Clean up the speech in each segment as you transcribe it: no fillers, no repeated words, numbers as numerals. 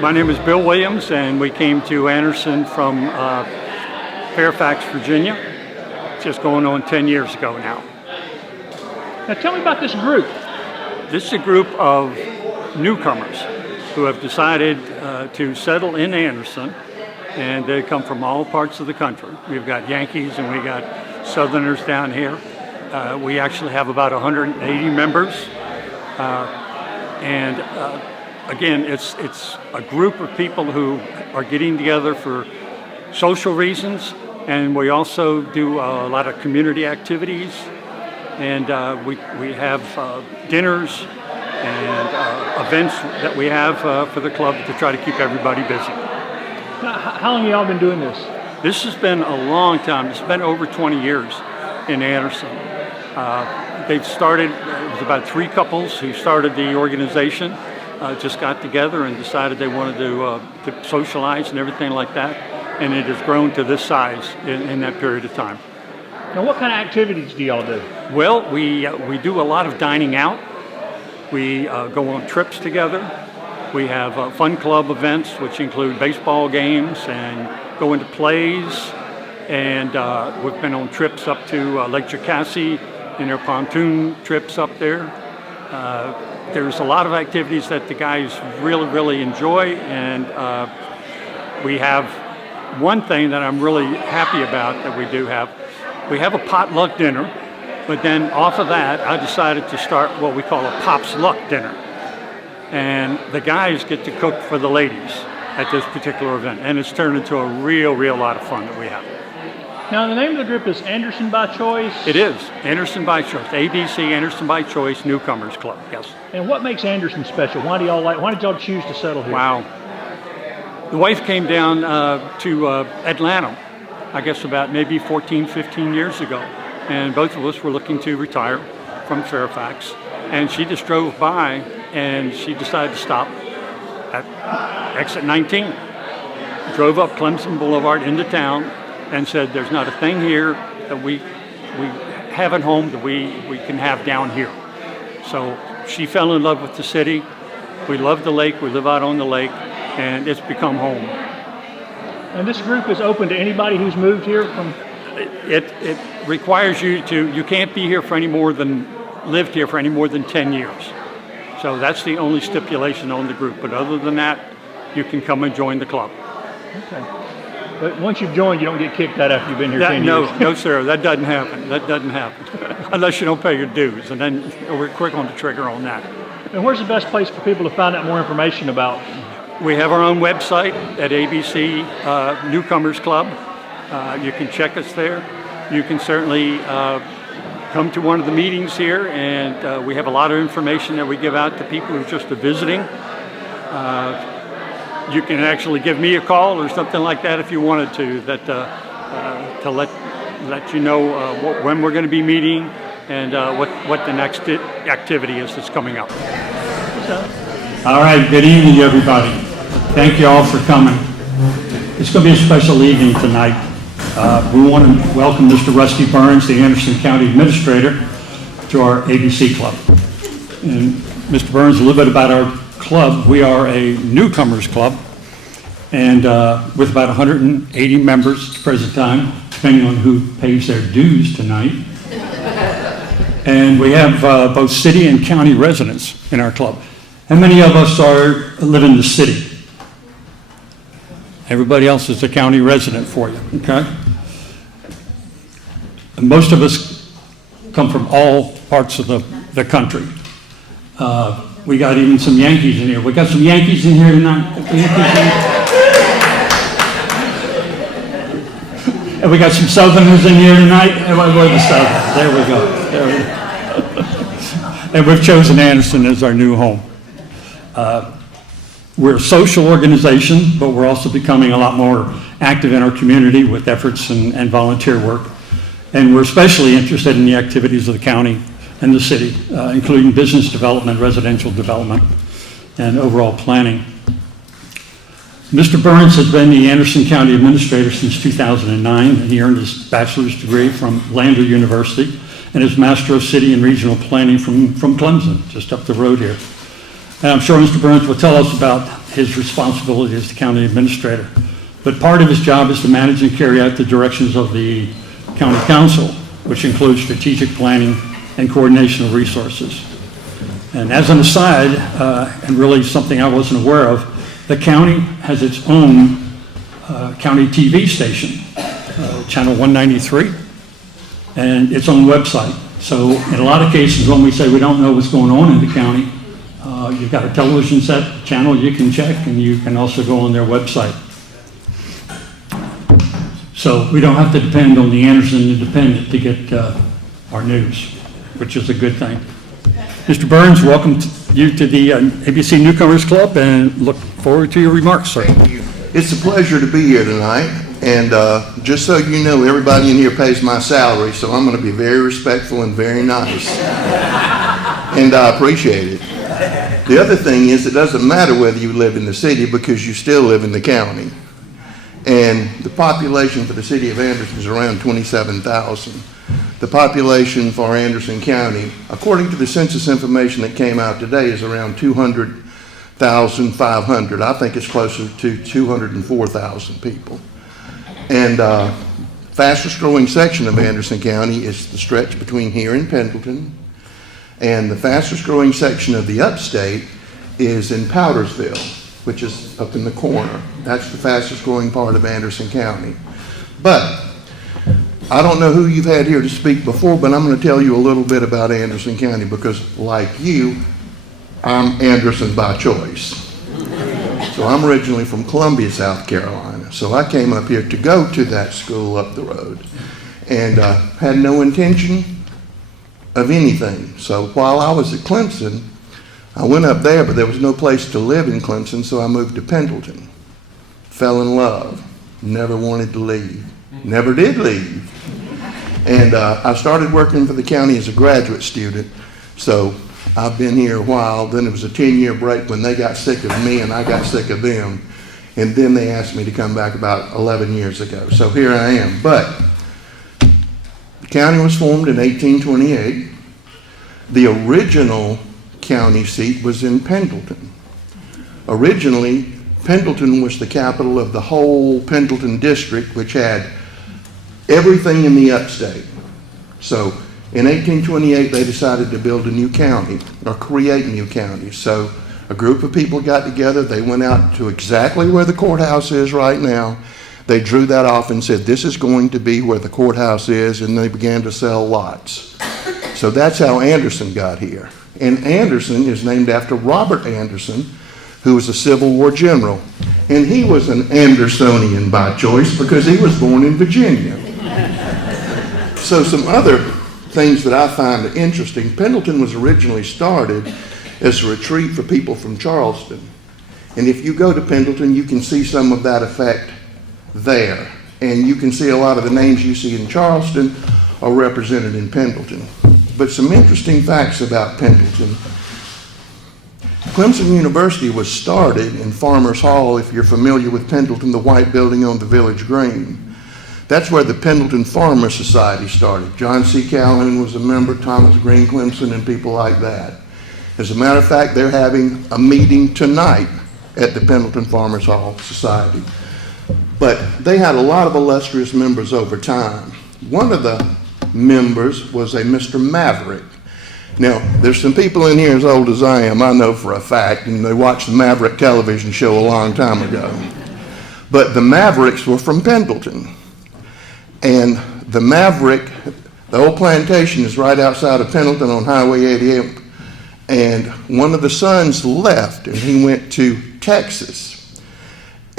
My name is Bill Williams, and we came to Anderson from Fairfax, Virginia, just going on 10 years ago now. Now tell me about this group. This is a group of newcomers who have decided to settle in Anderson, and they come from all parts of the country. We've got Yankees and we got Southerners down here. We actually have about 180 members, again, it's a group of people who are getting together for social reasons, and we also do a lot of community activities, and we have dinners and events that we have for the club to try to keep everybody busy. How long have y'all been doing this? This has been a long time. It's been over 20 years in Anderson. They've started, it was about 3 couples who started the organization, just got together and decided they wanted to socialize and everything like that, and it has grown to this size in that period of time. Now what kind of activities do y'all do? Well, we do a lot of dining out. We go on trips together. We have fun club events, which include baseball games and go into plays, and we've been on trips up to Lake Jocassee in their pontoon trips up there. There's a lot of activities that the guys really enjoy, and we have one thing that I'm really happy about that we do have. We have a potluck dinner, but then off of that, I decided to start what we call a Pop's Luck dinner. And the guys get to cook for the ladies at this particular event, and it's turned into a real lot of fun that we have. Now, the name of the group is Anderson by Choice? It is, Anderson by Choice, ABC Anderson by Choice Newcomers Club, yes. And what makes Anderson special? Why did y'all choose to settle here? Wow. The wife came down to Atlanta, I guess about maybe 14, 15 years ago, and both of us were looking to retire from Fairfax, and she just drove by and she decided to stop at exit 19, drove up Clemson Boulevard into town, and said there's not a thing here that we have at home that we can have down here. So she fell in love with the city. We love the lake, we live out on the lake, and it's become home. And this group is open to anybody who's moved here from? It requires you can't be here for lived here for any more than 10 years. So that's the only stipulation on the group, but other than that, you can come and join the club. Okay. But once you've joined, you don't get kicked out after you've been here 10 years. No, sir, that doesn't happen. That doesn't happen. Unless you don't pay your dues, and then we're quick on the trigger on that. And where's the best place for people to find out more information about? We have our own website at ABC Newcomers Club. You can check us there. You can certainly come to one of the meetings here, and we have a lot of information that we give out to people who just are visiting. You can actually give me a call or something like that if you wanted to, to let you know when we're going to be meeting and what the next activity is that's coming up. All right, good evening, everybody. Thank you all for coming. It's going to be a special evening tonight. We want to welcome Mr. Rusty Burns, the Anderson County Administrator, to our ABC Club. And Mr. Burns, a little bit about our club. We are a newcomers club, and with about 180 members at the present time, depending on who pays their dues tonight. And we have both city and county residents in our club. How many of us live in the city? Everybody else is a county resident for you, okay? And most of us come from all parts of the country. We got even some Yankees in here. We got some Yankees in here tonight. And we got some Southerners in here tonight. We're the Southerners. There we go. And we've chosen Anderson as our new home. We're a social organization, but we're also becoming a lot more active in our community with efforts and volunteer work. And we're especially interested in the activities of the county and the city, including business development, residential development, and overall planning. Mr. Burns has been the Anderson County Administrator since 2009, and he earned his bachelor's degree from Lander University and his Master of City and Regional Planning from Clemson, just up the road here. And I'm sure Mr. Burns will tell us about his responsibility as the county administrator. But part of his job is to manage and carry out the directions of the county council, which includes strategic planning and coordination of resources. And as an aside, and really something I wasn't aware of, the county has its own county TV station, channel 193, and its own website. So in a lot of cases when we say we don't know what's going on in the county, you've got a television set channel you can check, and you can also go on their website. So we don't have to depend on the Anderson Independent to get our news, which is a good thing. Mr. Burns, welcome you to the ABC Newcomers Club, and look forward to your remarks, sir. Thank you. It's a pleasure to be here tonight, and just so you know, everybody in here pays my salary, so I'm going to be very respectful and very nice, and I appreciate it. The other thing is, it doesn't matter whether you live in the city because you still live in the county, and the population for the city of Anderson is around 27,000. The population for Anderson County, according to the census information that came out today, is around 200,500. I think it's closer to 204,000 people. And fastest growing section of Anderson County is the stretch between here and Pendleton. And the fastest growing section of the upstate is in Powdersville, which is up in the corner. That's the fastest growing part of Anderson County. But I don't know who you've had here to speak before, but I'm going to tell you a little bit about Anderson County because, like you, I'm Anderson by choice. So I'm originally from Columbia, South Carolina. So I came up here to go to that school up the road and had no intention of anything. So while I was at Clemson, I went up there, but there was no place to live in Clemson, so I moved to Pendleton. Fell in love. Never wanted to leave. Never did leave. And I started working for the county as a graduate student, so I've been here a while. Then it was a 10-year break when they got sick of me and I got sick of them. And then they asked me to come back about 11 years ago. So here I am. But the county was formed in 1828. The original county seat was in Pendleton. Originally, Pendleton was the capital of the whole Pendleton district, which had everything in the upstate. So in 1828, they decided to build a new county or create new counties. So a group of people got together. They went out to exactly where the courthouse is right now. They drew that off and said, this is going to be where the courthouse is, and they began to sell lots. So that's how Anderson got here. And Anderson is named after Robert Anderson, who was a Civil War general. And he was an Andersonian by choice because he was born in Virginia. So some other things that I find interesting, Pendleton was originally started as a retreat for people from Charleston. And if you go to Pendleton, you can see some of that effect there. And you can see a lot of the names you see in Charleston are represented in Pendleton. But some interesting facts about Pendleton. Clemson University was started in Farmers Hall, if you're familiar with Pendleton, the white building on the Village Green. That's where the Pendleton Farmer Society started. John C. Calhoun was a member, Thomas Green Clemson, and people like that. As a matter of fact, they're having a meeting tonight at the Pendleton Farmers Hall Society. But they had a lot of illustrious members over time. One of the members was a Mr. Maverick. Now, there's some people in here as old as I am, I know for a fact, and they watched the Maverick television show a long time ago. But the Mavericks were from Pendleton. And the Maverick, the old plantation is right outside of Pendleton on Highway 88. And one of the sons left and he went to Texas.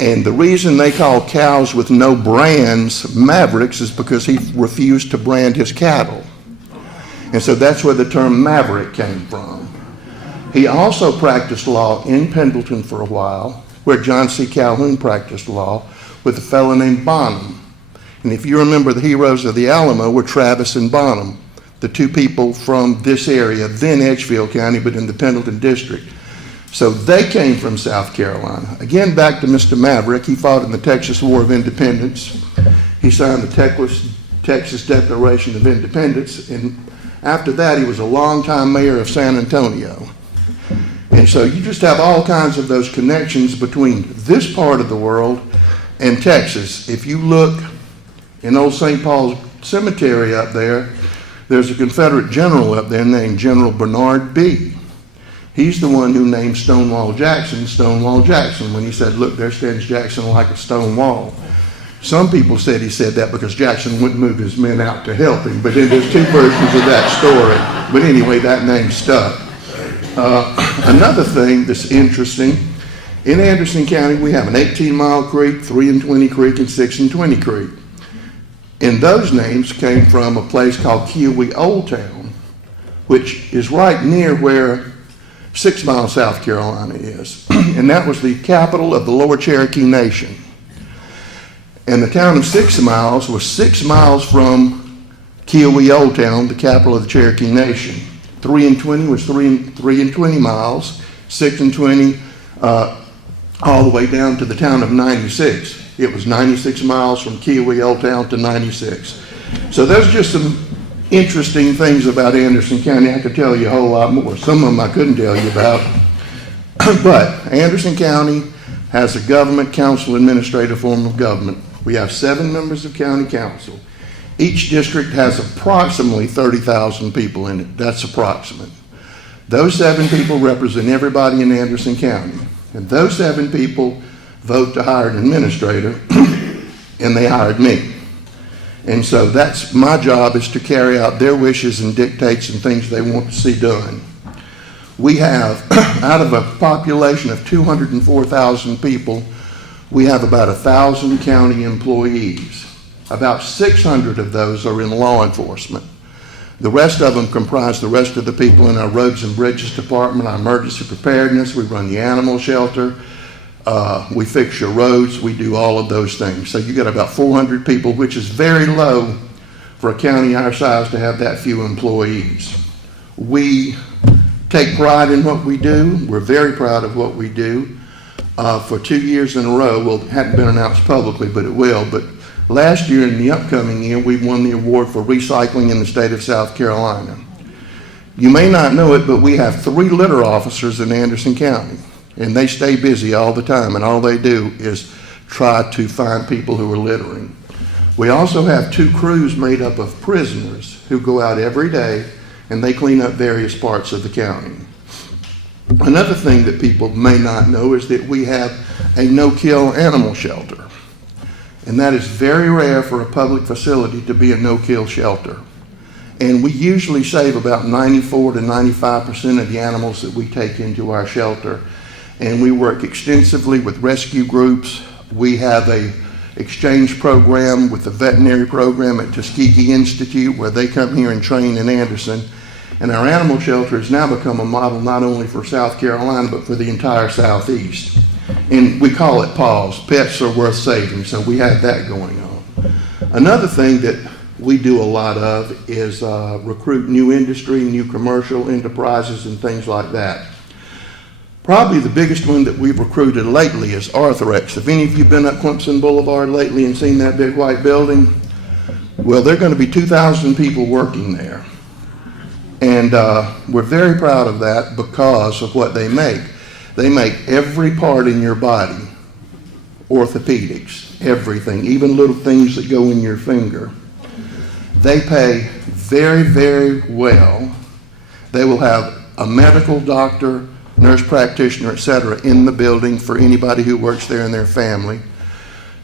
And the reason they call cows with no brands Mavericks is because he refused to brand his cattle. And so that's where the term Maverick came from. He also practiced law in Pendleton for a while, where John C. Calhoun practiced law, with a fellow named Bonham. And if you remember, the heroes of the Alamo were Travis and Bonham, the two people from this area, then Edgefield County, but in the Pendleton district. So they came from South Carolina. Again, back to Mr. Maverick. He fought in the Texas War of Independence. He signed the Texas Declaration of Independence. And after that, he was a longtime mayor of San Antonio. And so you just have all kinds of those connections between this part of the world and Texas. If you look in old St. Paul's Cemetery up there, there's a Confederate general up there named General Bernard B. He's the one who named Stonewall Jackson when he said, look, there stands Jackson like a stone wall. Some people said he said that because Jackson wouldn't move his men out to help him, but then there's two versions of that story. But anyway, that name stuck. Another thing that's interesting, in Anderson County, we have an 18-mile creek, 3 and 20 creek, and 6 and 20 creek. And those names came from a place called Kiowee Old Town, which is right near where 6 Mile, South Carolina is. And that was the capital of the Lower Cherokee Nation. And the town of 6 Miles was 6 miles from Kiowee Old Town, the capital of the Cherokee Nation. 3 and 20 was 3 and 20 miles, 6 and 20 all the way down to the town of 96. It was 96 miles from Kiowee Old Town to 96. So there's just some interesting things about Anderson County. I could tell you a whole lot more. Some of them I couldn't tell you about. But Anderson County has a government council administrative form of government. We have 7 members of county council. Each district has approximately 30,000 people in it. That's approximate. Those 7 people represent everybody in Anderson County. And those 7 people vote to hire an administrator, and they hired me. And so that's my job, is to carry out their wishes and dictates and things they want to see done. We have, out of a population of 204,000 people, we have about 1,000 county employees. About 600 of those are in law enforcement. The rest of them comprise the rest of the people in our roads and bridges department, our emergency preparedness. We run the animal shelter. We fix your roads. We do all of those things. So you got about 400 people, which is very low for a county our size to have that few employees. We take pride in what we do. We're very proud of what we do. For 2 years in a row, well, it hadn't been announced publicly, but it will. But last year and the upcoming year, we won the award for recycling in the state of South Carolina. You may not know it, but we have 3 litter officers in Anderson County. And they stay busy all the time, and all they do is try to find people who are littering. We also have 2 crews made up of prisoners who go out every day, and they clean up various parts of the county. Another thing that people may not know is that we have a no-kill animal shelter. And that is very rare for a public facility to be a no-kill shelter. And we usually save about 94 to 95% of the animals that we take into our shelter. And we work extensively with rescue groups. We have a exchange program with the veterinary program at Tuskegee Institute, where they come here and train in Anderson. And our animal shelter has now become a model not only for South Carolina, but for the entire Southeast. And we call it PAWS, Pets Are Worth Saving, so we have that going on. Another thing that we do a lot of is recruit new industry, new commercial enterprises, and things like that. Probably the biggest one that we've recruited lately is Arthrex. Have any of you been up Clemson Boulevard lately and seen that big white building? Well, there are going to be 2,000 people working there. And we're very proud of that because of what they make. They make every part in your body, orthopedics, everything, even little things that go in your finger. They pay very, very well. They will have a medical doctor, nurse practitioner, etc. in the building for anybody who works there and their family.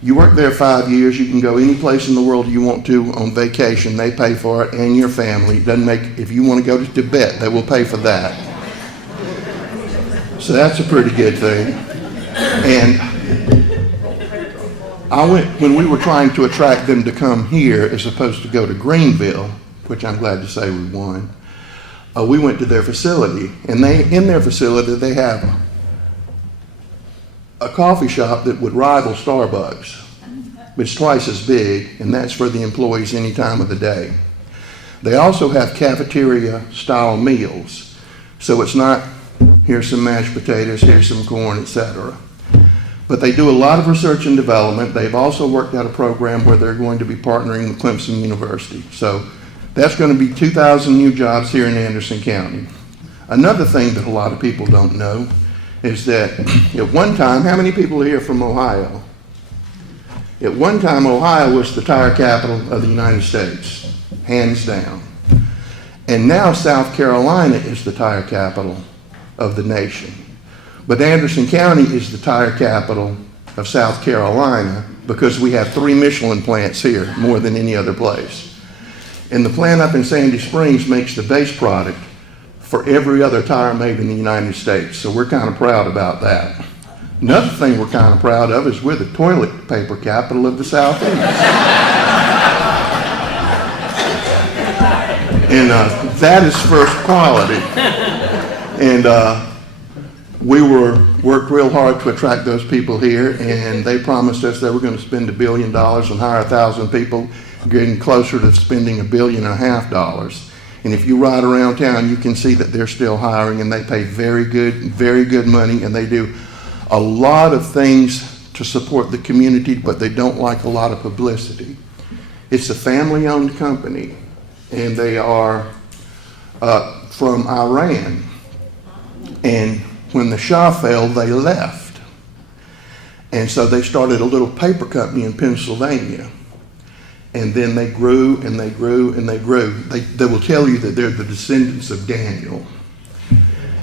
You work there 5 years, you can go any place in the world you want to on vacation. They pay for it, and your family. It doesn't make, if you want to go to Tibet, they will pay for that. So that's a pretty good thing. And when we were trying to attract them to come here as opposed to go to Greenville, which I'm glad to say we won, we went to their facility. And in their facility, they have a coffee shop that would rival Starbucks. It's twice as big, and that's for the employees any time of the day. They also have cafeteria-style meals. So it's not, here's some mashed potatoes, here's some corn, etc. But they do a lot of research and development. They've also worked out a program where they're going to be partnering with Clemson University. So that's going to be 2,000 new jobs here in Anderson County. Another thing that a lot of people don't know is that at one time, how many people are here from Ohio? At one time, Ohio was the tire capital of the United States, hands down. And now South Carolina is the tire capital of the nation. But Anderson County is the tire capital of South Carolina because we have 3 Michelin plants here, more than any other place. And the plant up in Sandy Springs makes the base product for every other tire made in the United States. So we're kind of proud about that. Another thing we're kind of proud of is we're the toilet paper capital of the Southeast. And that is first quality. And we worked real hard to attract those people here, and they promised us they were going to spend $1 billion and hire 1,000 people, getting closer to spending $1.5 billion. And if you ride around town, you can see that they're still hiring, and they pay very good money, and they do a lot of things to support the community, but they don't like a lot of publicity. It's a family-owned company, and they are from Iran. And when the Shah fell, they left. And so they started a little paper company in Pennsylvania. And then they grew and they grew and they grew. They will tell you that they're the descendants of Daniel.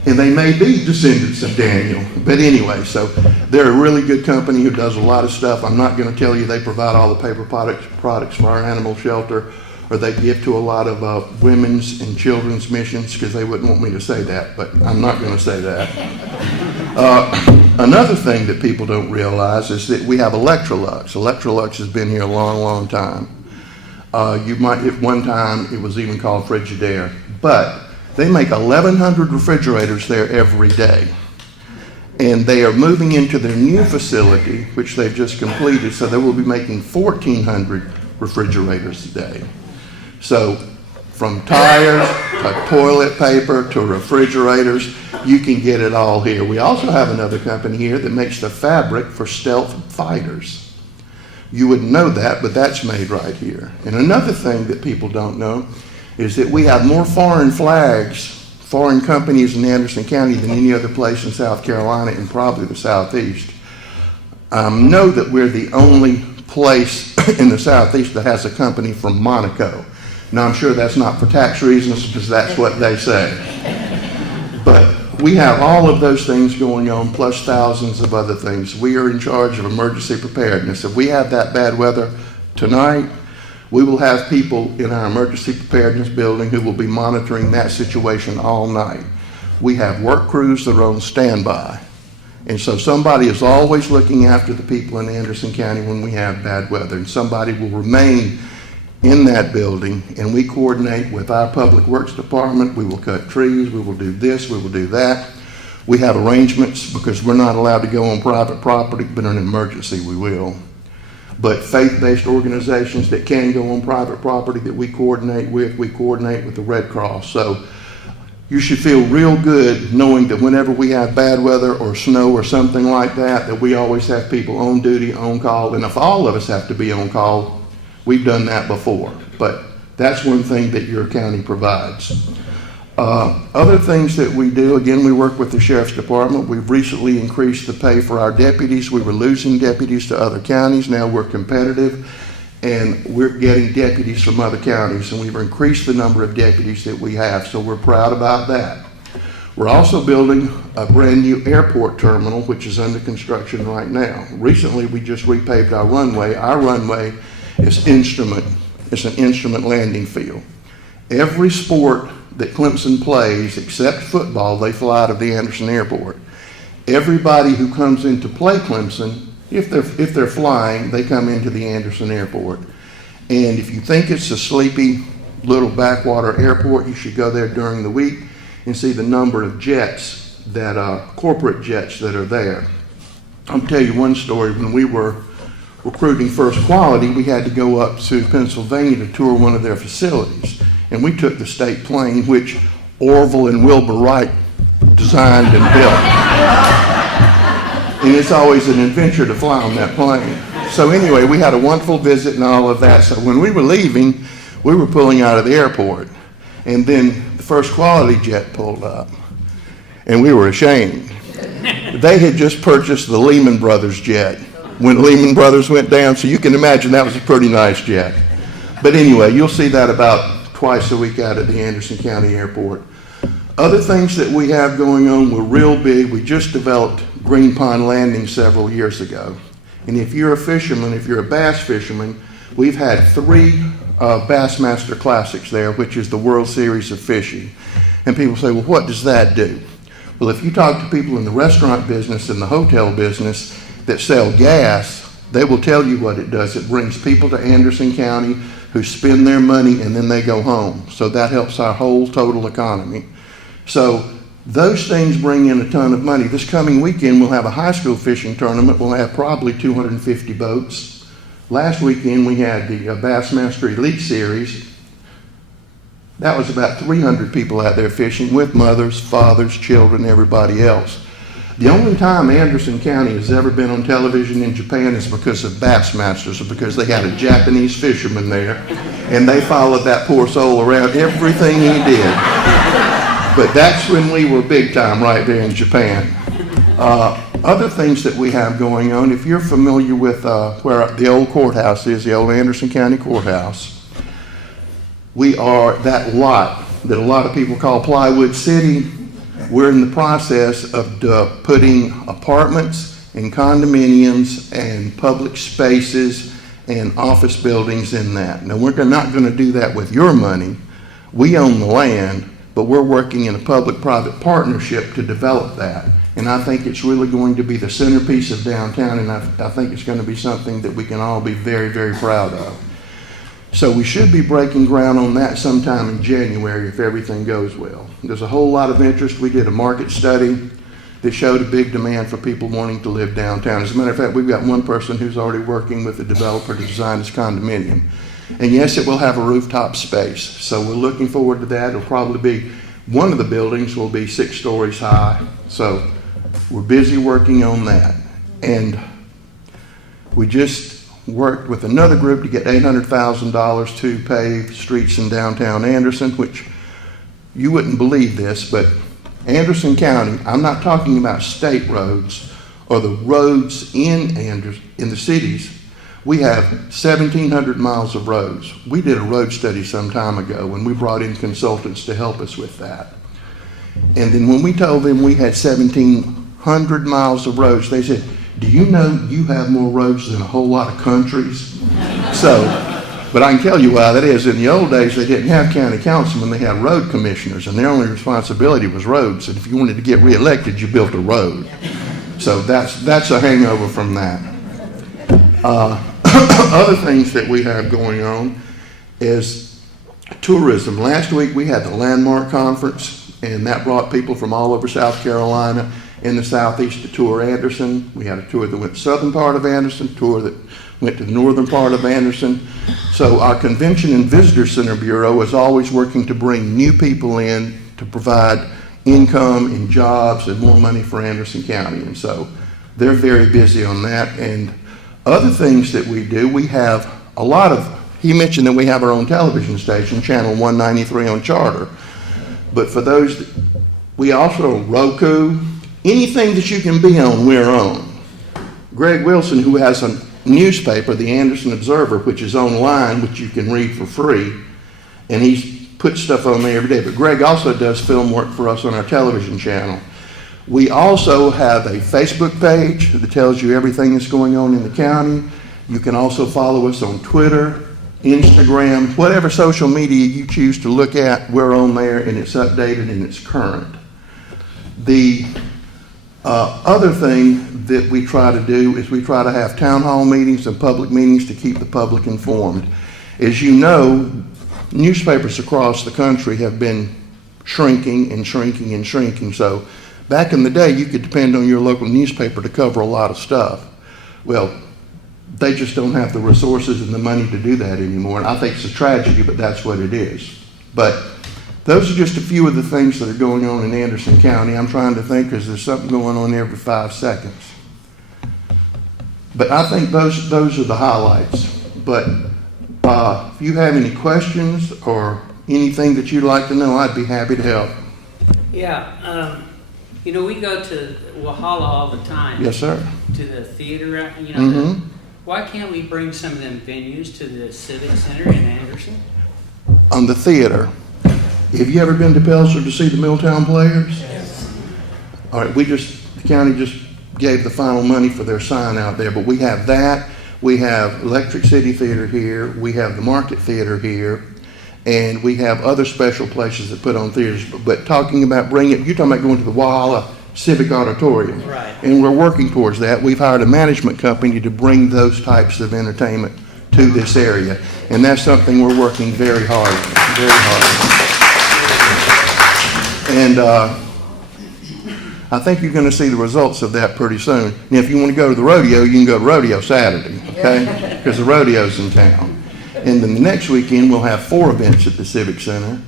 And they may be descendants of Daniel. But anyway, so they're a really good company who does a lot of stuff. I'm not going to tell you they provide all the paper products for our animal shelter, or they give to a lot of women's and children's missions, because they wouldn't want me to say that, but I'm not going to say that. Another thing that people don't realize is that we have Electrolux. Electrolux has been here a long, long time. At one time, it was even called Frigidaire. But they make 1,100 refrigerators there every day. And they are moving into their new facility, which they've just completed, so they will be making 1,400 refrigerators a day. So from tires to toilet paper to refrigerators, you can get it all here. We also have another company here that makes the fabric for stealth fighters. You wouldn't know that, but that's made right here. And another thing that people don't know is that we have more foreign flags, foreign companies in Anderson County than any other place in South Carolina and probably the Southeast. Know that we're the only place in the Southeast that has a company from Monaco. Now, I'm sure that's not for tax reasons, because that's what they say. But we have all of those things going on, plus thousands of other things. We are in charge of emergency preparedness. If we have that bad weather tonight, we will have people in our emergency preparedness building who will be monitoring that situation all night. We have work crews that are on standby. And so somebody is always looking after the people in Anderson County when we have bad weather. And somebody will remain in that building, and we coordinate with our public works department. We will cut trees, we will do this, we will do that. We have arrangements because we're not allowed to go on private property, but in an emergency we will. But faith-based organizations that can go on private property that we coordinate with the Red Cross. So you should feel real good knowing that whenever we have bad weather or snow or something like that, that we always have people on duty, on call. And if all of us have to be on call, we've done that before. But that's one thing that your county provides. Other things that we do, again, we work with the Sheriff's Department. We've recently increased the pay for our deputies. We were losing deputies to other counties. Now we're competitive, and we're getting deputies from other counties, and we've increased the number of deputies that we have, so we're proud about that. We're also building a brand new airport terminal, which is under construction right now. Recently, we just repaved our runway. Our runway is it's an instrument landing field. Every sport that Clemson plays, except football, they fly out of the Anderson Airport. Everybody who comes in to play Clemson, if they're flying, they come into the Anderson Airport. And if you think it's a sleepy little backwater airport, you should go there during the week and see the number of jets that corporate jets that are there. I'll tell you one story. When we were recruiting First Quality, we had to go up to Pennsylvania to tour one of their facilities. And we took the state plane, which Orville and Wilbur Wright designed and built. And it's always an adventure to fly on that plane. So anyway, we had a wonderful visit and all of that. So when we were leaving, we were pulling out of the airport. And then the First Quality jet pulled up. and we were ashamed. They had just purchased the Lehman Brothers jet when Lehman Brothers went down, so you can imagine that was a pretty nice jet. But anyway, you'll see that about twice a week out at the Anderson County Airport. Other things that we have going on, we're real big. We just developed Green Pond Landing several years ago. And if you're a fisherman, if you're a bass fisherman, we've had 3 Bassmaster Classics there, which is the World Series of Fishing. And people say, well, what does that do? Well, if you talk to people in the restaurant business and the hotel business that sell gas, they will tell you what it does. It brings people to Anderson County who spend their money and then they go home. So that helps our whole total economy. So those things bring in a ton of money. This coming weekend, we'll have a high school fishing tournament. We'll have probably 250 boats. Last weekend, we had the Bassmaster Elite Series. That was about 300 people out there fishing with mothers, fathers, children, everybody else. The only time Anderson County has ever been on television in Japan is because of Bassmasters, or because they had a Japanese fisherman there, and they followed that poor soul around everything he did. But that's when we were big time, right there in Japan. Other things that we have going on, if you're familiar with where the old courthouse is, the old Anderson County Courthouse, we are that lot that a lot of people call Plywood City. We're in the process of putting apartments and condominiums and public spaces and office buildings in that. Now, we're not going to do that with your money. We own the land, but we're working in a public-private partnership to develop that. And I think it's really going to be the centerpiece of downtown, and I think it's going to be something that we can all be very, very proud of. So we should be breaking ground on that sometime in January if everything goes well. There's a whole lot of interest. We did a market study that showed a big demand for people wanting to live downtown. As a matter of fact, we've got one person who's already working with the developer to design his condominium. And yes, it will have a rooftop space. So we're looking forward to that. It'll probably be, one of the buildings will be 6 stories high. So we're busy working on that. And we just worked with another group to get $800,000 to pave streets in downtown Anderson, which you wouldn't believe this, but Anderson County, I'm not talking about state roads or the roads in the cities. We have 1,700 miles of roads. We did a road study some time ago when we brought in consultants to help us with that. And then when we told them we had 1,700 miles of roads, they said, do you know you have more roads than a whole lot of countries? So, but I can tell you why that is. In the old days, they didn't have county councilmen, they had road commissioners, and their only responsibility was roads. And if you wanted to get reelected, you built a road. So that's a hangover from that. Other things that we have going on is tourism. Last week, we had the Landmark Conference, and that brought people from all over South Carolina in the southeast to tour Anderson. We had a tour that went southern part of Anderson, a tour that went to the northern part of Anderson. So our Convention and Visitor Center Bureau is always working to bring new people in to provide income and jobs and more money for Anderson County. And so they're very busy on that. And other things that we do, we have a lot of, he mentioned that we have our own television station, Channel 193 on Charter. But for those, we also own Roku. Anything that you can be on, we're on. Greg Wilson, who has a newspaper, the Anderson Observer, which is online, which you can read for free, and he's put stuff on there every day. But Greg also does film work for us on our television channel. We also have a Facebook page that tells you everything that's going on in the county. You can also follow us on Twitter, Instagram, whatever social media you choose to look at, we're on there, and it's updated and it's current. The other thing that we try to do is we try to have town hall meetings and public meetings to keep the public informed. As you know, newspapers across the country have been shrinking and shrinking and shrinking. So back in the day, you could depend on your local newspaper to cover a lot of stuff. Well, they just don't have the resources and the money to do that anymore. And I think it's a tragedy, but that's what it is. But those are just a few of the things that are going on in Anderson County. I'm trying to think because there's something going on every 5 seconds. But I think those are the highlights. But if you have any questions or anything that you'd like to know, I'd be happy to help. Yeah, You know, we go to Walhalla all the time. Yes, sir. To the theater, you know. Mhm. Why can't we bring some of them venues to the Civic Center in Anderson? On the theater, have you ever been to Pelzer to see the Milltown Players? Yes. All right, the county just gave the final money for their sign out there, but we have that. We have Electric City Theater here. We have the Market Theater here. And we have other special places that put on theaters. But talking about you're talking about going to the Walhalla Civic Auditorium. Right. And we're working towards that. We've hired a management company to bring those types of entertainment to this area. And that's something we're working very hard on. And I think you're going to see the results of that pretty soon. Now, if you want to go to the rodeo, you can go to rodeo Saturday, okay? Because the rodeo's in town. And then the next weekend, we'll have 4 events at the Civic Center.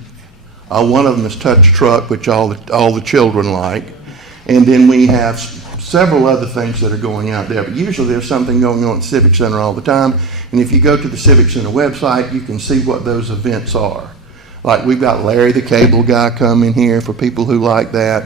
One of them is Touch a Truck, which all the children like. And then we have several other things that are going out there. But usually there's something going on at the Civic Center all the time. And if you go to the Civic Center website, you can see what those events are. Like we've got Larry the Cable Guy coming here for people who like that.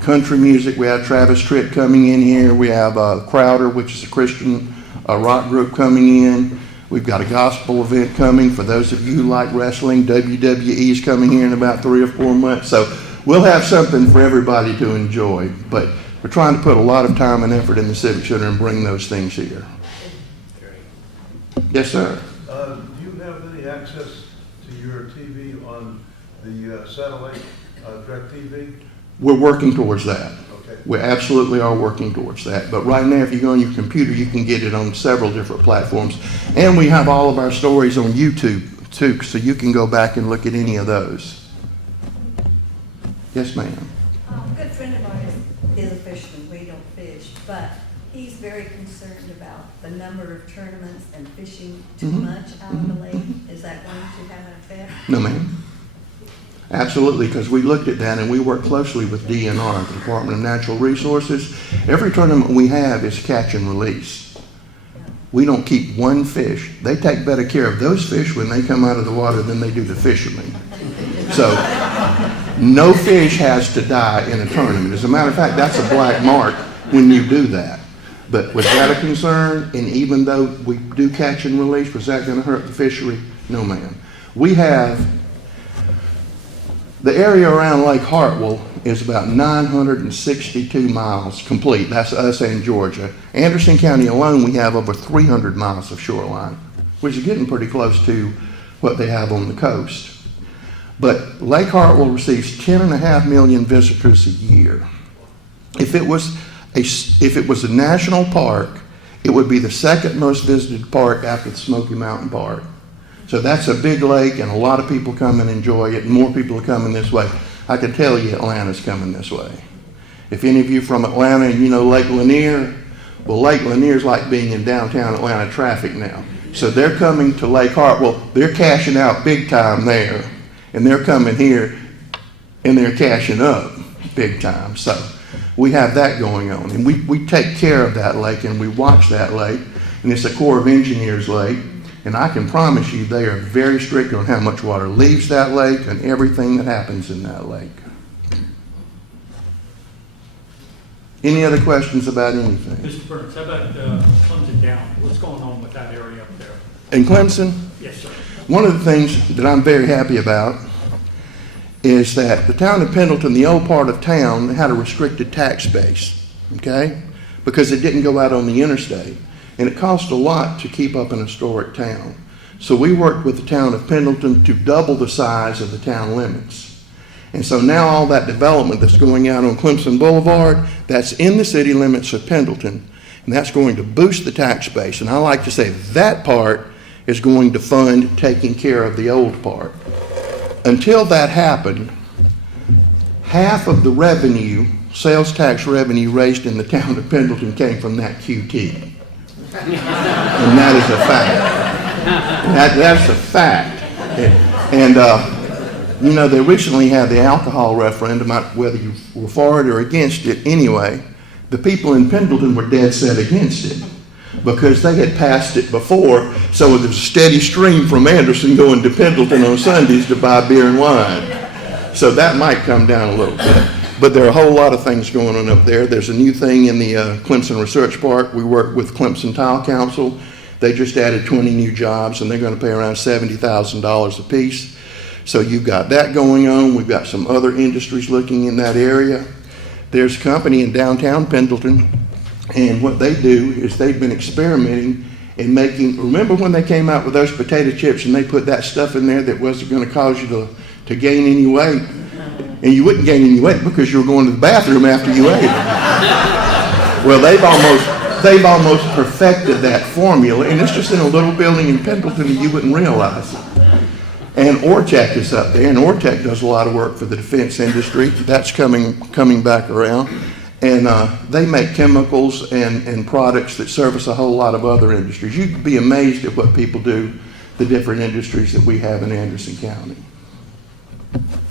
Country music, we have Travis Tritt coming in here. We have Crowder, which is a Christian rock group, coming in. We've got a gospel event coming for those of you who like wrestling. WWE's coming here in about 3 or 4 months. So we'll have something for everybody to enjoy. But we're trying to put a lot of time and effort in the Civic Center and bring those things here. Yes, sir. Do you have any access to your TV on the satellite direct TV? We're working towards that. Okay. We absolutely are working towards that. But right now, if you go on your computer, you can get it on several different platforms. And we have all of our stories on YouTube, too, so you can go back and look at any of those. Yes, ma'am. A good friend of mine is a fisherman. We don't fish, but he's very concerned about the number of tournaments and fishing too much out of the lake. Is that going to have an effect? No, ma'am. Absolutely, because we looked at that and we work closely with DNR, the Department of Natural Resources. Every tournament we have is catch and release. We don't keep one fish. They take better care of those fish when they come out of the water than they do the fishermen. So no fish has to die in a tournament. As a matter of fact, that's a black mark when you do that. But was that a concern? And even though we do catch and release, was that going to hurt the fishery? No, ma'am. We have the area around Lake Hartwell is about 962 miles complete. That's us and Georgia. Anderson County alone, we have over 300 miles of shoreline, which is getting pretty close to what they have on the coast. But Lake Hartwell receives 10.5 million visitors a year. If it was a national park, it would be the second most visited park after the Smoky Mountain Park. So that's a big lake, and a lot of people come and enjoy it, and more people are coming this way. I can tell you Atlanta's coming this way. If any of you from Atlanta and you know Lake Lanier, well, Lake Lanier's like being in downtown Atlanta traffic now. So they're coming to Lake Hartwell. They're cashing out big time there, and they're coming here, and they're cashing up big time. So we have that going on, and we take care of that lake, and we watch that lake, and it's a Corps of Engineers lake. And I can promise you they are very strict on how much water leaves that lake and everything that happens in that lake. Any other questions about anything? Mr. Burns, how about Clemson Down? What's going on with that area up there? In Clemson? Yes, sir. One of the things that I'm very happy about is that the town of Pendleton, the old part of town, had a restricted tax base, okay? Because it didn't go out on the interstate. And it cost a lot to keep up an historic town. So we worked with the town of Pendleton to double the size of the town limits. And so now all that development that's going out on Clemson Boulevard, that's in the city limits of Pendleton. And that's going to boost the tax base. And I like to say that part is going to fund taking care of the old part. Until that happened, half of the revenue, sales tax revenue raised in the town of Pendleton came from that QT. And that is a fact. That's a fact. And you know, they recently had the alcohol referendum, whether you were for it or against it. Anyway, the people in Pendleton were dead set against it because they had passed it before, so there's a steady stream from Anderson going to Pendleton on Sundays to buy beer and wine. So that might come down a little bit. But there are a whole lot of things going on up there. There's a new thing in the Clemson Research Park. We work with Clemson Tile Council. They just added 20 new jobs, and they're going to pay around $70,000 apiece. So you've got that going on. We've got some other industries looking in that area. There's a company in downtown Pendleton, and what they do is they've been experimenting in making, remember when they came out with those potato chips and they put that stuff in there that wasn't going to cause you to gain any weight? And you wouldn't gain any weight because you were going to the bathroom after you ate it. Well, they've almost perfected that formula, and it's just in a little building in Pendleton and you wouldn't realize it. And Ortec is up there, and Ortec does a lot of work for the defense industry. That's coming back around. And they make chemicals and products that service a whole lot of other industries. You'd be amazed at what people do, the different industries that we have in Anderson County.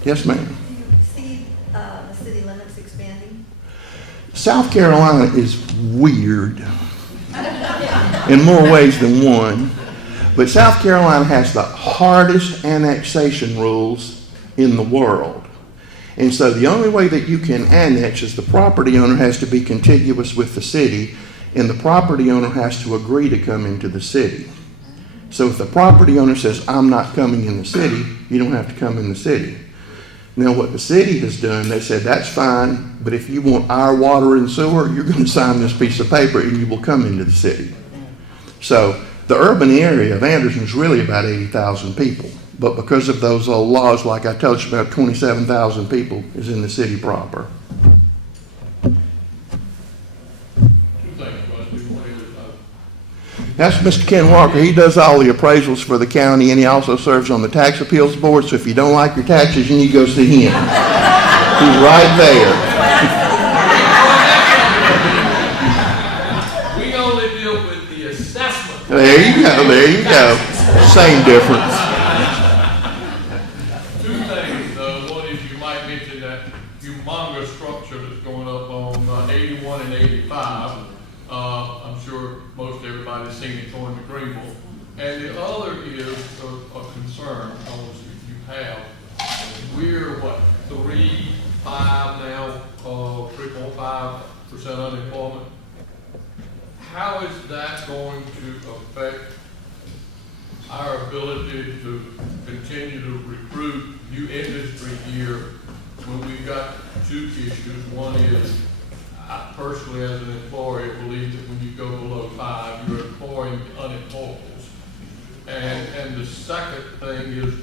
Yes, ma'am. Do you see the city limits expanding? South Carolina is weird in more ways than one. But South Carolina has the hardest annexation rules in the world. And so the only way that you can annex is the property owner has to be contiguous with the city, and the property owner has to agree to come into the city. So if the property owner says, I'm not coming in the city, you don't have to come in the city. Now what the city has done, they said, that's fine, but if you want our water and sewer, you're going to sign this piece of paper and you will come into the city. So the urban area of Anderson is really about 80,000 people. But because of those old laws, like I told you, about 27,000 people is in the city proper. That's Mr. Ken Walker. He does all the appraisals for the county, and he also serves on the tax appeals board. So if you don't like your taxes, you need to go see him. He's right there. We only deal with the assessment. There you go. There you go. Same difference. Two things. One is you might mention that humongous structure that's going up on 81 and 85. I'm sure most everybody's seen it going to Greenville. And the other is a concern, almost if you have. We're 3.5 now, 3.5% unemployment. How is that going to affect our ability to continue to recruit new industry here when we've got two issues? One is, I personally as an employer believe that when you go below 5, you're employing unemployables. And the second thing is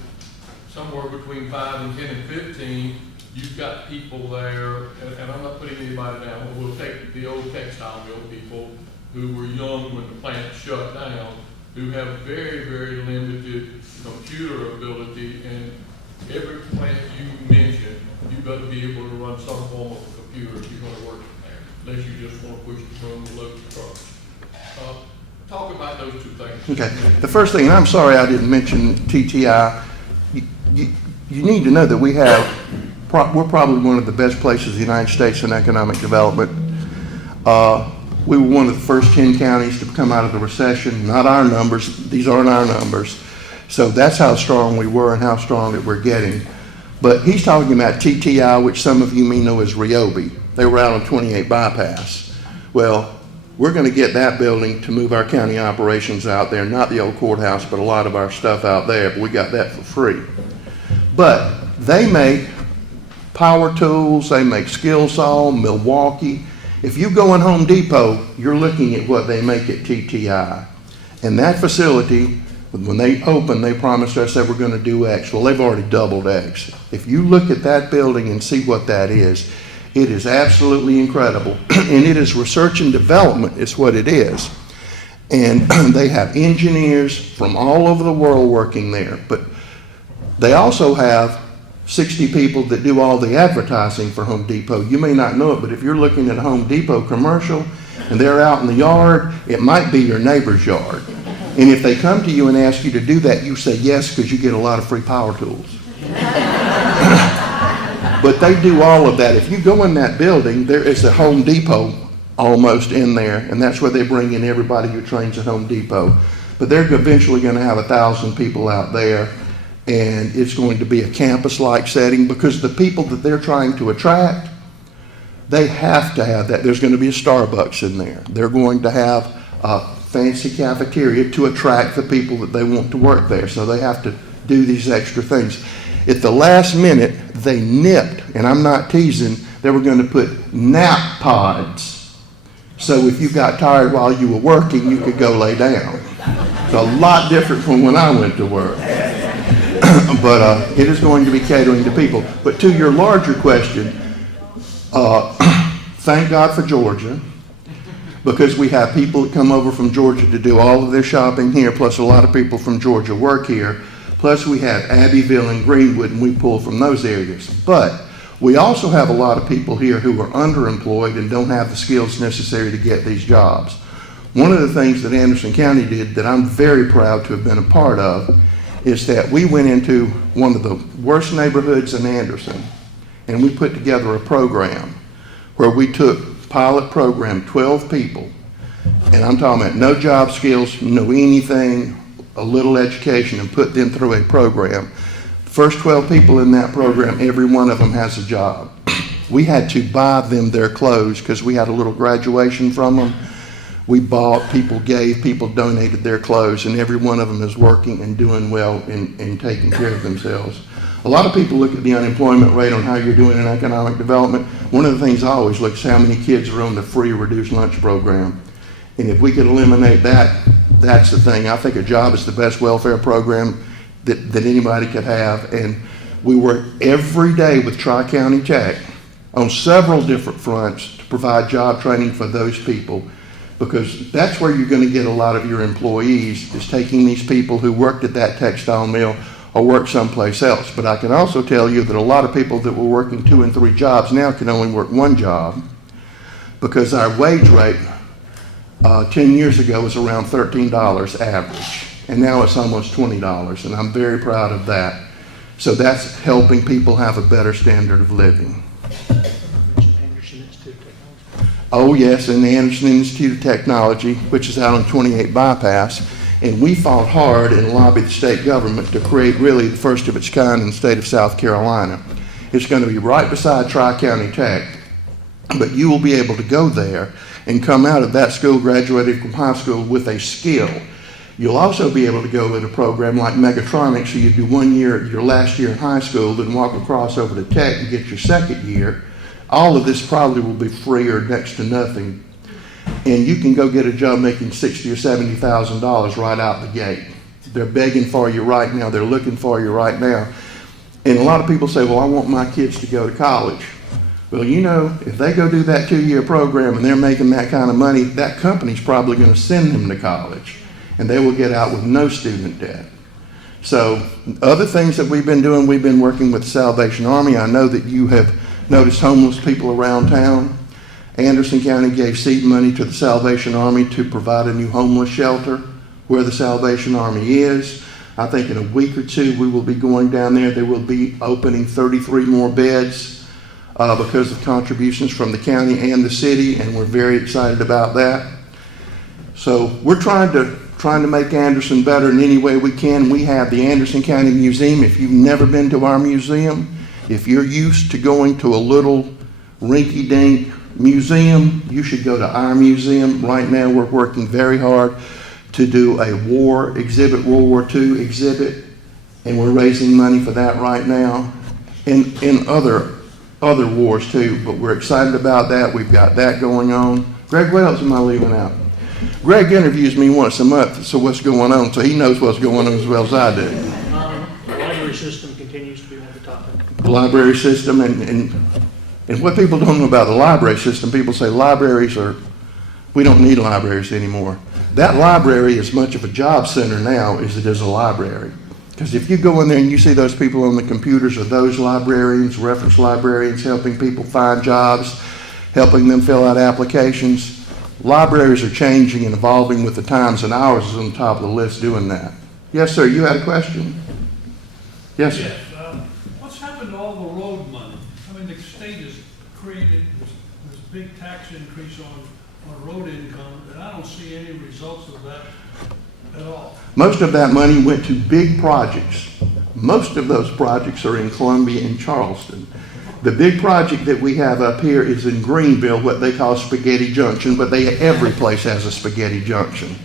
somewhere between 5 and 10 and 15, you've got people there, and I'm not putting anybody down, but we'll take the old textile mill people who were young when the plant shut down, who have very, very limited computer ability, and every plant you mention, you've got to be able to run some form of a computer if you're going to work in there, unless you just want to push the button and load the trucks. Talk about those two things. Okay. The first thing, and I'm sorry I didn't mention TTI, you need to know that we're probably one of the best places in the United States in economic development. We were one of the first 10 counties to come out of the recession. Not our numbers. These aren't our numbers. So that's how strong we were and how strong that we're getting. But he's talking about TTI, which some of you may know as Ryobi. They were out on 28 Bypass. Well, we're going to get that building to move our county operations out there. Not the old courthouse, but a lot of our stuff out there. But we got that for free. But they make power tools. They make skill saw, Milwaukee. If you go in Home Depot, you're looking at what they make at TTI. And that facility, when they opened, they promised us they were going to do X. Well, they've already doubled X. If you look at that building and see what that is, it is absolutely incredible. And it is research and development is what it is. And they have engineers from all over the world working there. But they also have 60 people that do all the advertising for Home Depot. You may not know it, but if you're looking at a Home Depot commercial and they're out in the yard, it might be your neighbor's yard. And if they come to you and ask you to do that, you say yes because you get a lot of free power tools. But they do all of that. If you go in that building, there is a Home Depot almost in there, and that's where they bring in everybody who trains at Home Depot. But they're eventually going to have 1,000 people out there. And it's going to be a campus-like setting because the people that they're trying to attract They have to have that. There's going to be a Starbucks in there. They're going to have a fancy cafeteria to attract the people that they want to work there. So they have to do these extra things. At the last minute, they nipped, and I'm not teasing, they were going to put nap pods. So if you got tired while you were working, you could go lay down. It's a lot different from when I went to work. But it is going to be catering to people. But to your larger question, thank God for Georgia, because we have people that come over from Georgia to do all of their shopping here, plus a lot of people from Georgia work here. Plus we have Abbeville and Greenwood, and we pull from those areas. But we also have a lot of people here who are underemployed and don't have the skills necessary to get these jobs. One of the things that Anderson County did that I'm very proud to have been a part of is that we went into one of the worst neighborhoods in Anderson, and we put together a program where we took pilot program 12 people, and I'm talking about no job skills, no anything, a little education, and put them through a program. First 12 people in that program, every one of them has a job. We had to buy them their clothes because we had a little graduation from them. We bought, people gave, people donated their clothes, and every one of them is working and doing well and taking care of themselves. A lot of people look at the unemployment rate on how you're doing in economic development. One of the things I always look is how many kids are on the free or reduced lunch program. And if we could eliminate that, that's the thing. I think a job is the best welfare program that anybody could have. And we work every day with Tri-County Tech on several different fronts to provide job training for those people, because that's where you're going to get a lot of your employees, is taking these people who worked at that textile mill or work someplace else. But I can also tell you that a lot of people that were working 2 and 3 jobs now can only work 1 job, because our wage rate 10 years ago was around $13 average, and now it's almost $20, and I'm very proud of that. So that's helping people have a better standard of living. Oh yes, and the Anderson Institute of Technology, which is out on 28 Bypass, and we fought hard and lobbied the state government to create really the first of its kind in the state of South Carolina. It's going to be right beside Tri-County Tech, but you will be able to go there and come out of that school, graduated from high school, with a skill. You'll also be able to go in a program like Mechatronics, so you do 1 year, your last year in high school, then walk across over to Tech and get your second year. All of this probably will be free or next to nothing. And you can go get a job making $60,000 or $70,000 right out the gate. They're begging for you right now. They're looking for you right now. And a lot of people say, well, I want my kids to go to college. Well, you know, if they go do that 2-year program and they're making that kind of money, that company's probably going to send them to college, and they will get out with no student debt. So other things that we've been doing, we've been working with the Salvation Army. I know that you have noticed homeless people around town. Anderson County gave seed money to the Salvation Army to provide a new homeless shelter where the Salvation Army is. I think in a week or 2 we will be going down there. They will be opening 33 more beds because of contributions from the county and the city, and we're very excited about that. So we're trying to make Anderson better in any way we can. We have the Anderson County Museum. If you've never been to our museum, if you're used to going to a little rinky-dink museum, you should go to our museum. Right now we're working very hard to do a war exhibit, World War II exhibit, and we're raising money for that right now, and in other wars too, but we're excited about that. We've got that going on. Greg, what else am I leaving out? Greg interviews me once a month, so what's going on, so he knows what's going on as well as I do. The library system continues to be one of the topics. The library system, and what people don't know about the library system, people say we don't need libraries anymore. That library is much of a job center now as it is a library. Because if you go in there and you see those people on the computers, are those librarians, reference librarians, helping people find jobs, helping them fill out applications. Libraries are changing and evolving with the times, and ours is on top of the list doing that. Yes, sir, you had a question? Yes, sir. Yes. What's happened to all the road money? I mean, the state has created this big tax increase on road income, and I don't see any results of that at all. Most of that money went to big projects. Most of those projects are in Columbia and Charleston. The big project that we have up here is in Greenville, what they call Spaghetti Junction, but every place has a Spaghetti Junction.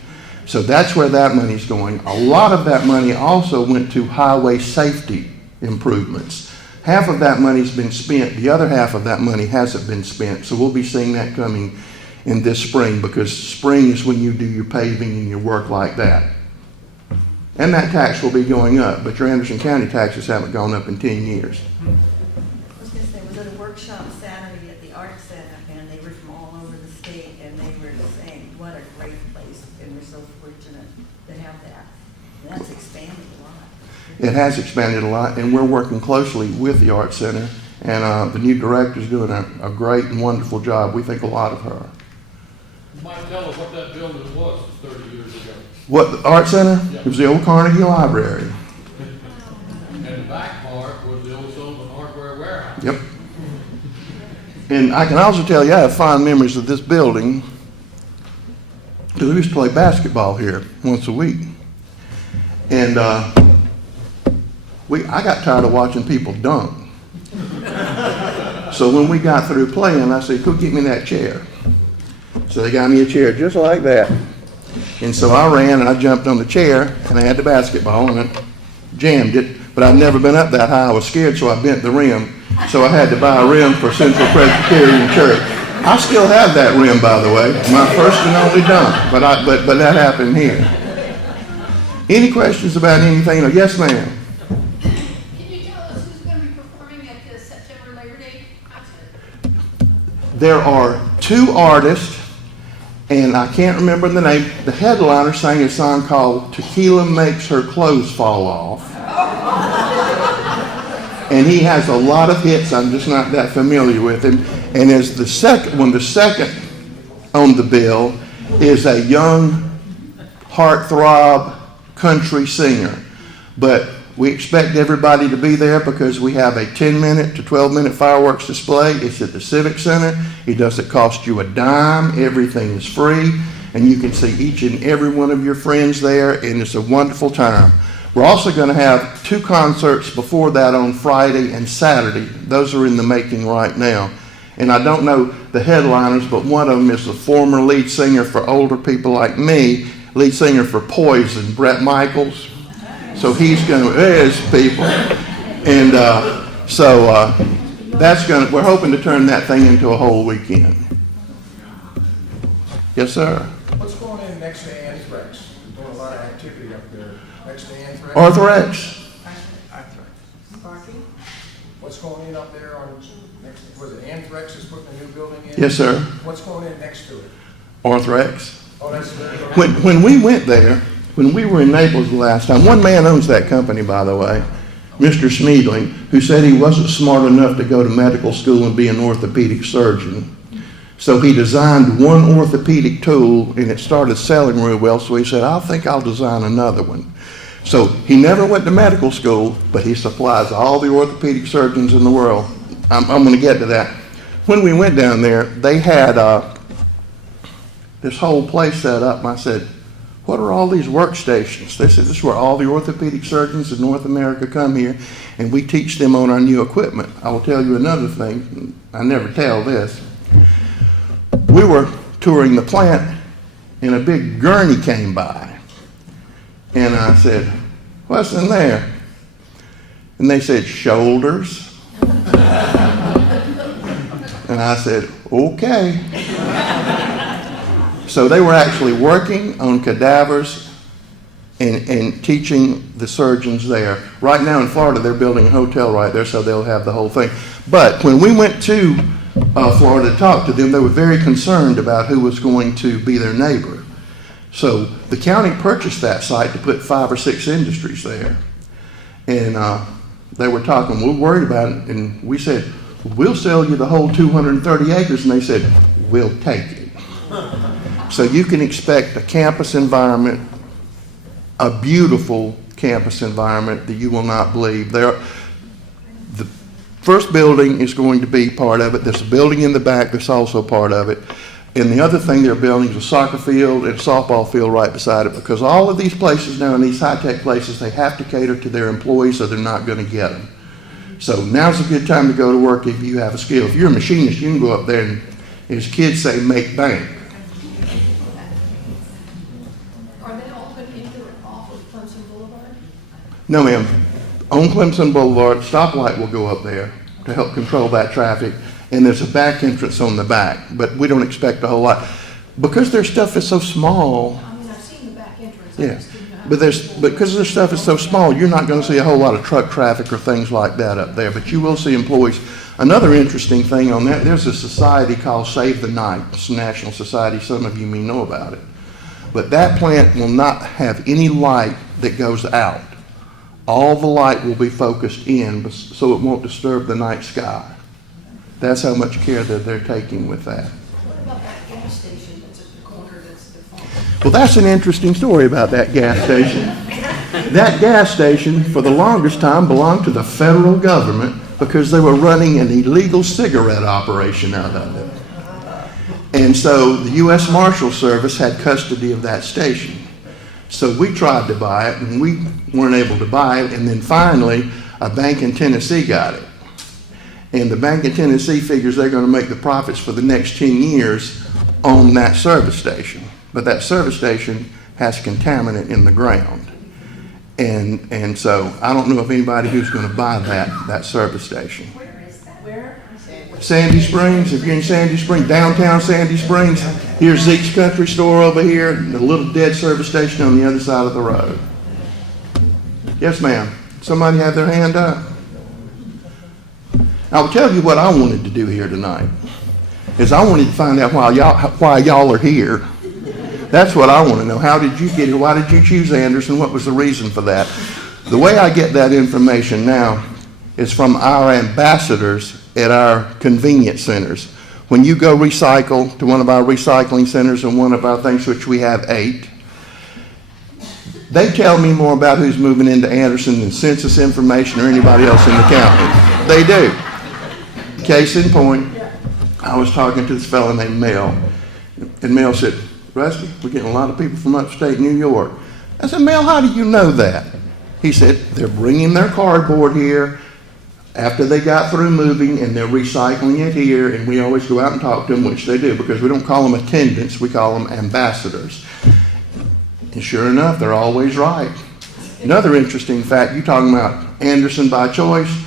So that's where that money's going. A lot of that money also went to highway safety improvements. Half of that money's been spent. The other half of that money hasn't been spent. So we'll be seeing that coming in this spring, because spring is when you do your paving and your work like that. And that tax will be going up, but your Anderson County taxes haven't gone up in 10 years. I was gonna say, was at a workshop Saturday at the Art Center, and they were from all over the state, and they were saying, what a great place, and we're so fortunate to have that. And that's expanded a lot. It has expanded a lot, and we're working closely with the Art Center, and the new director's doing a great and wonderful job. We think a lot of her. You might tell us what that building was 30 years ago. What, the Art Center? It was the old Carnegie Library. And the back part was the old Sullivan Hardware Warehouse. Yep. And I can also tell you, I have fond memories of this building, because we used to play basketball here once a week. And I got tired of watching people dunk. So when we got through playing, I said, "Go get me that chair." So they got me a chair just like that. And so I ran and I jumped on the chair, and I had the basketball and I jammed it. But I'd never been up that high. I was scared, so I bent the rim. So I had to buy a rim for Central Presbyterian Church. I still have that rim, by the way. My first and only dunk. But that happened here. Any questions about anything? Yes, ma'am. Can you tell us who's going to be performing at the September Labor Day concert? There are 2 artists, and I can't remember the name. The headliner sang a song called "Tequila Makes Her Clothes Fall Off." And he has a lot of hits I'm just not that familiar with him. And as the second on the bill is a young heartthrob country singer. But we expect everybody to be there because we have a 10-minute to 12-minute fireworks display. It's at the Civic Center. It doesn't cost you a dime. Everything is free. And you can see each and every one of your friends there, and it's a wonderful time. We're also going to have 2 concerts before that on Friday and Saturday. Those are in the making right now. And I don't know the headliners, but one of them is the former lead singer for older people like me, lead singer for Poison, Brett Michaels. So he's going to, there's people. And we're hoping to turn that thing into a whole weekend. Yes, sir. What's going on next to Anthrax? There's doing a lot of activity up there. Next to Anthrax? Arthrex. Sparky? What's going in up there on next? Was it Anthrax is putting a new building in? Yes, sir. What's going in next to it? Arthrex. Oh, that's When we went there, when we were in Naples the last time, one man owns that company, by the way, Mr. Smeedling, who said he wasn't smart enough to go to medical school and be an orthopedic surgeon. So he designed one orthopedic tool, and it started selling real well, so he said, I think I'll design another one. So he never went to medical school, but he supplies all the orthopedic surgeons in the world. I'm going to get to that. When we went down there, they had this whole place set up, and I said, what are all these workstations? They said, this is where all the orthopedic surgeons in North America come here, and we teach them on our new equipment. I will tell you another thing. I never tell this. We were touring the plant, and a big gurney came by. And I said, what's in there? And they said, shoulders. And I said, okay. So they were actually working on cadavers and teaching the surgeons there. Right now in Florida, they're building a hotel right there, so they'll have the whole thing. But when we went to Florida to talk to them, they were very concerned about who was going to be their neighbor. So the county purchased that site to put 5 or 6 industries there. And they were talking, we're worried about it, and we said, we'll sell you the whole 230 acres, and they said, we'll take it. So you can expect a campus environment, a beautiful campus environment that you will not believe. The first building is going to be part of it. There's a building in the back that's also part of it. And the other thing they're building is a soccer field and a softball field right beside it, because all of these places now, in these high-tech places, they have to cater to their employees, so they're not going to get them. So now's a good time to go to work if you have a skill. If you're a machinist, you can go up there and, as kids say, make bank. Are they all going to enter off of Clemson Boulevard? No, ma'am. On Clemson Boulevard, stoplight will go up there to help control that traffic, and there's a back entrance on the back, but we don't expect a whole lot. Because their stuff is so small, I mean, I've seen the back entrance. I yeah, just didn't know how but to- because their stuff is so small, you're not going to see a whole lot of truck traffic or things like that up there, but you will see employees. Another interesting thing on that, there's a society called Save the Night. It's a national society. Some of you may know about it. But that plant will not have any light that goes out. All the light will be focused in so it won't disturb the night sky. That's how much care that they're taking with that. What about that gas station that's at the corner that's defunct? Well, that's an interesting story about that gas station. That gas station, for the longest time, belonged to the federal government because they were running an illegal cigarette operation out of it. And so the U.S. Marshal Service had custody of that station. So we tried to buy it, and we weren't able to buy it, and then finally, a bank in Tennessee got it. And the Bank of Tennessee figures they're going to make the profits for the next 10 years on that service station. But that service station has contaminant in the ground. And so I don't know of anybody who's going to buy that service station. Where is that? Where? Sandy Springs, if you're in Sandy Springs, downtown Sandy Springs, here's Zeke's Country Store over here, and the little dead service station on the other side of the road. Yes, ma'am. Somebody have their hand up? I'll tell you what I wanted to do here tonight, is I wanted to find out why y'all are here. That's what I want to know. How did you get here? Why did you choose Anderson? What was the reason for that? The way I get that information now is from our ambassadors at our convenience centers. When you go recycle to one of our recycling centers and one of our things, which we have 8, they tell me more about who's moving into Anderson than census information or anybody else in the county. They do. Case in point, I was talking to this fellow named Mel, and Mel said, Rusty, we're getting a lot of people from upstate New York. I said, Mel, how do you know that? He said, they're bringing their cardboard here after they got through moving, and they're recycling it here, and we always go out and talk to them, which they do, because we don't call them attendants, we call them ambassadors. And sure enough, they're always right. Another interesting fact, you're talking about Anderson by choice.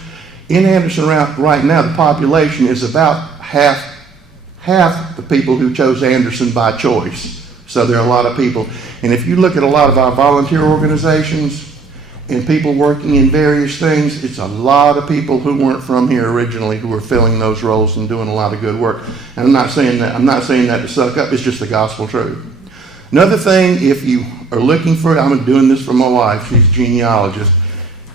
In Anderson right now, the population is about half the people who chose Anderson by choice. So there are a lot of people. And if you look at a lot of our volunteer organizations and people working in various things, it's a lot of people who weren't from here originally who are filling those roles and doing a lot of good work. And I'm not saying that to suck up, it's just the gospel truth. Another thing, if you are looking for, I'm doing this for my wife, she's a genealogist.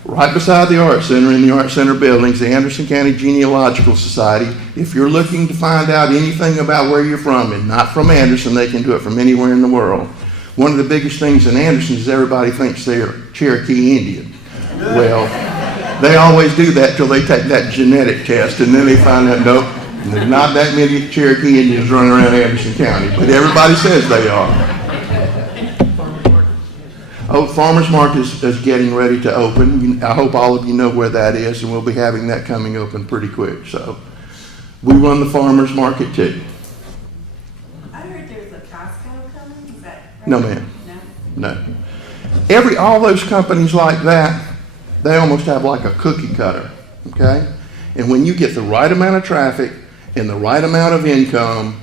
Right beside the Art Center, in the Art Center buildings, the Anderson County Genealogical Society. If you're looking to find out anything about where you're from, and not from Anderson, they can do it from anywhere in the world. One of the biggest things in Anderson is everybody thinks they're Cherokee Indian. Well, they always do that till they take that genetic test, and then they find out, nope, there's not that many Cherokee Indians running around Anderson County, but everybody says they are. Oh, Farmers Market is getting ready to open. I hope all of you know where that is, and we'll be having that coming open pretty quick. So we run the Farmers Market too. I heard there's a Costco coming, is that right? No, ma'am. No? No. All those companies like that, they almost have like a cookie cutter, okay? And when you get the right amount of traffic and the right amount of income,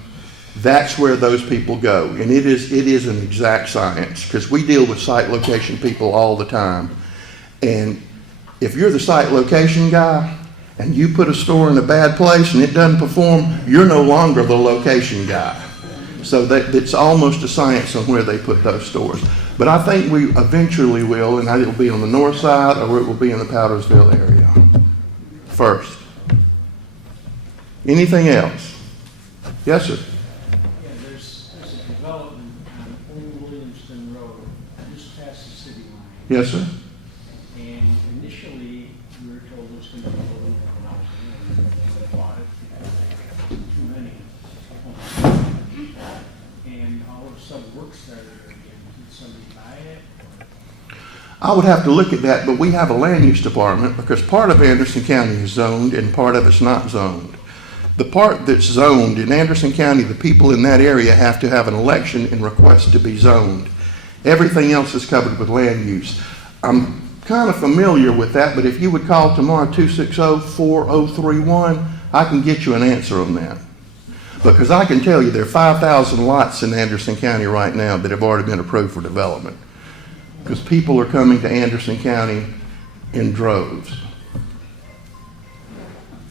that's where those people go. And it is an exact science, because we deal with site location people all the time. And if you're the site location guy and you put a store in a bad place and it doesn't perform, you're no longer the location guy. So it's almost a science on where they put those stores. But I think we eventually will, and it will be on the north side or it will be in the Powdersville area first. Anything else? Yes, sir. There's a development on Old Williamston Road, just past the city line. Yes, sir. And initially, we were told it was going to be a little housing, and we bought it because there were too many homes. And all of a sudden, work started again. Did somebody buy it? I would have to look at that, but we have a land use department because part of Anderson County is zoned and part of it's not zoned. The part that's zoned in Anderson County, the people in that area have to have an election and request to be zoned. Everything else is covered with land use. I'm kind of familiar with that, but if you would call tomorrow 260-4031, I can get you an answer on that. Because I can tell you there are 5,000 lots in Anderson County right now that have already been approved for development. Because people are coming to Anderson County in droves.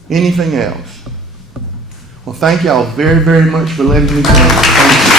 Anything else? Well, thank y'all very, very much for letting me come. Thank you.